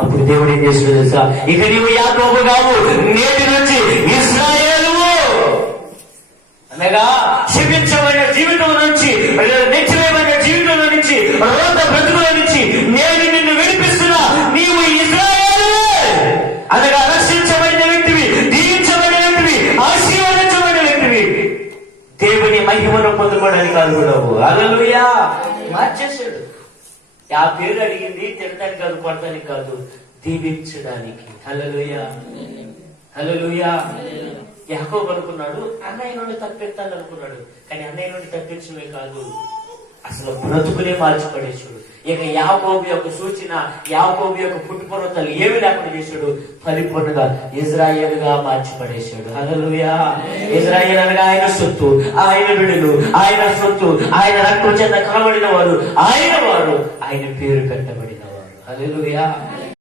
అప్పుడు దేవుడు ఏం చేస్తున్నాడు తెలుసా? ఇక నీవు యాకోబు కావు, నేటి నుంచి ఇశ్రాయేలు అనగా శపించబడిన జీవితం నుంచి, నెచ్చివేయబడిన జీవితంలో నుంచి, రోత బ్రతుకుల నుంచి నేను నిన్ను విడిపిస్తున్నా. నీవు ఇశ్రాయేలు అనగా రక్షించబడిన వ్యక్తివి, దీవించబడిన వ్యక్తివి, ఆశీర్వదించబడిన వ్యక్తివి. దేవుని మహిమను పొందుకోవడానికి అనుకున్నావు. హల్లెలూయా. మార్చేశాడు. ఆ పేరు అడిగింది తినడానికి కాదు, కొడతానికి కాదు, దీవించడానికి. హల్లెలూయా, హల్లెలూయా. యాకోబు అనుకున్నాడు అన్నయ్య నుండి తప్పిస్తాను అనుకున్నాడు, కానీ అన్నయ్య నుండి తప్పించడమే కాదు, అసలు బ్రతుకునే మార్చిపడేశాడు. ఇక యాకోబు యొక్క సూచన, యాకోబు యొక్క పుట్టుపర్వతాలు ఏమి లేకుండా చేశాడు, పరిపూర్ణంగా ఇజ్రాయేలుగా మార్చిపడేశాడు. హల్లెలూయా. ఇజ్రాయేల్ అనగా ఆయన సొత్తు, ఆయన బిడ్డలు, ఆయన సొత్తు, ఆయన రక్తం చేత కనబడిన వారు, ఆయన పేరు పెట్టబడిన వారు. హల్లెలూయా.